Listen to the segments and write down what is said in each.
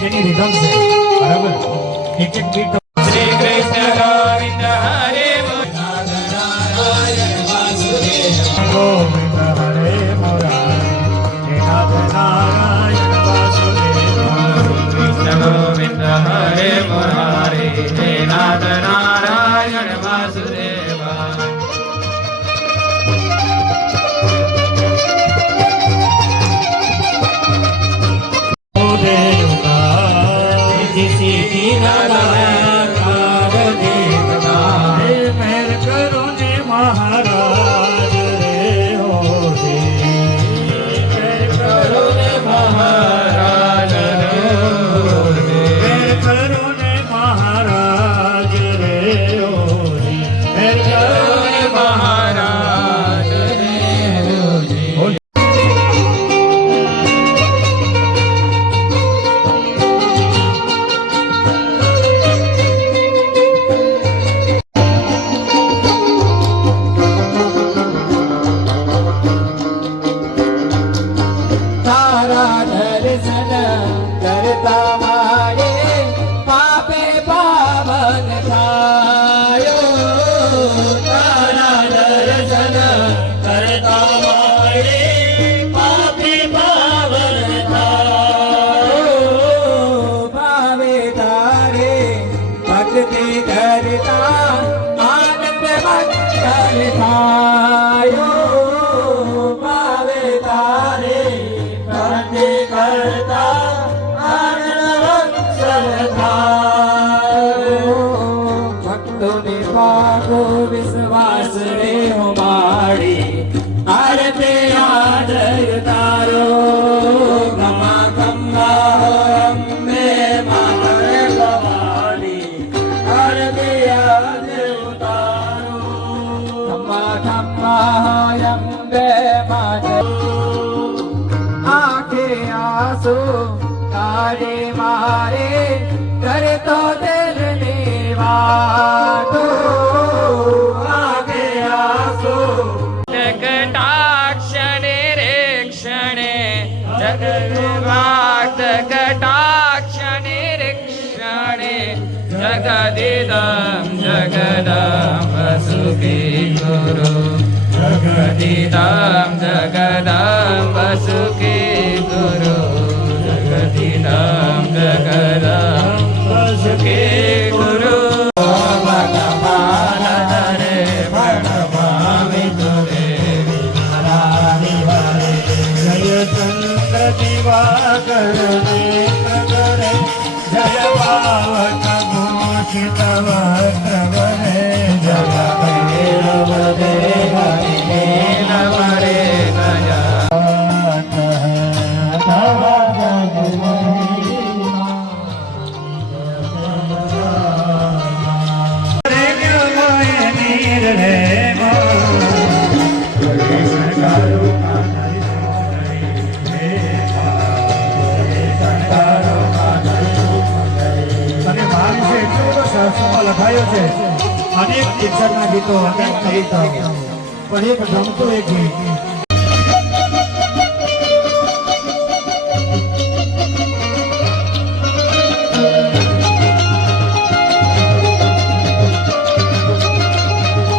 એની રિધમ છે બરાબર એક એક બીટ શ્રી કૃષ્ણ ગોવિંદ હરે નાથ નારાયણ વાસુદેવ ગોવિંદ હરે મુરારી હે નાથ નારાયણ વાસુદેવ કૃષ્ણ ગોવિંદ હરે મુરારી હે નાથ નારાયણ વાસુદેવ વિશ્વાસ રે માડી આરતે આદય તારો ગમા ગંગા અંબે મારે ગવાડી આરતે આદય તારો ગમા ગંગા અંબે મારે આંખે આંસુ તારે મારે કરતો દિલ ની વાતો जगदिदं जगदं वसुके गुरु जगदिदं जगदं वसुके गुरु जगदिदं जगदं वसुके गुरु भगवानरे प्रणमामि तुरे नारायणि हरे जय चंद्र दिवाकर नेत्र करे जय पावक भूषित वस्त्र बने जय भैरव देव नीलम रे गया લખાયો છે અનેક ઈશ્વરના ગીતો અનેક કવિતાઓ પણ એક ગમતું એક ગીત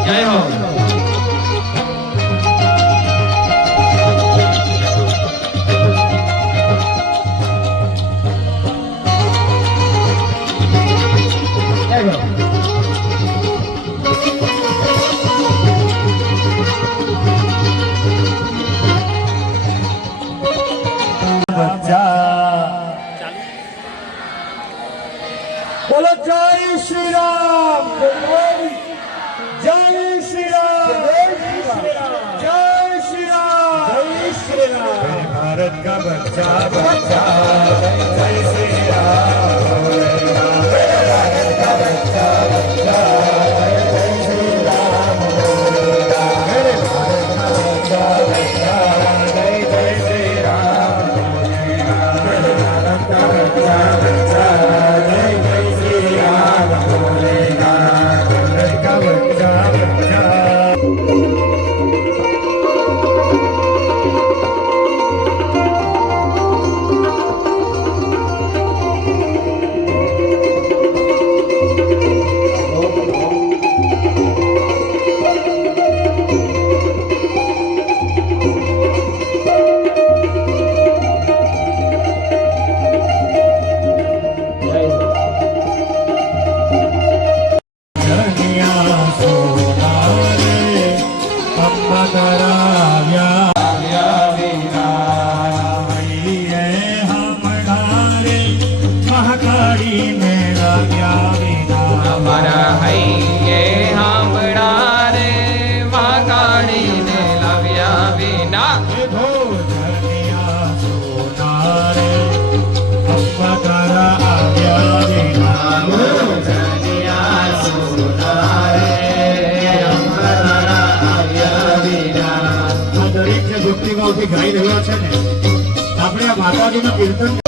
जय हो बोलो जय श्री राम जय श्री राम जय श्री राम भारत का बच्चा बच्चा जय श्री राम भारत का बच्चा बच्चा जय श्री राम मेरे भारत का बच्चा बच्चा जय जय श्री राम मेरे भारत का बच्चा बच्चा जय जय श्री राम बोलेगा भारत का बच्चा बच्चा મહાકાળીને લાવ્યા વિના અમારા હૈયે હાંભળા રે મહાકાળીને લાવ્યા વિના હે ભોજનિયા સોનારે અંબા તારા આવ્યા વિના ભોજનિયા સોનારે અંબરા આવ્યા વિના આ દરેક જે ભક્તિ ભાવથી ગાઈ રહ્યો છે ને આપણે આ માતાજીનું કીર્તન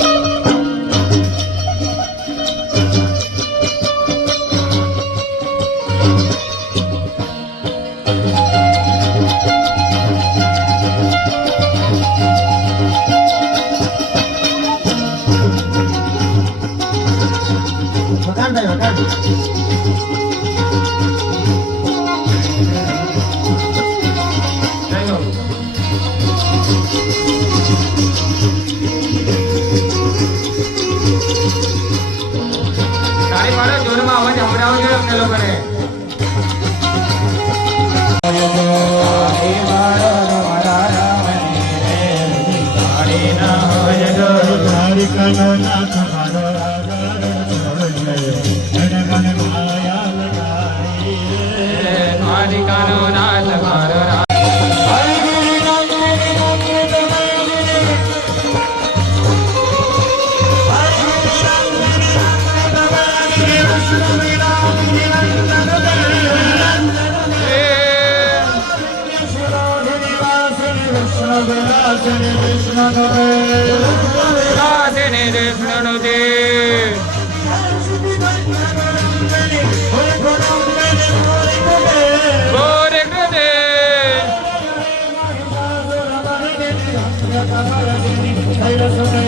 તાળી પાડો જોરમાં અવાજ સંભળાવો જોઈએ અમને લોકોને દ્વારિકાનો નાથ મારો રાજા જન ગણ માયા લગાઈ દ્વારિકાનો નાથ મારો રાધે કૃષ્ણ દે ગોરે કૃદે Hey,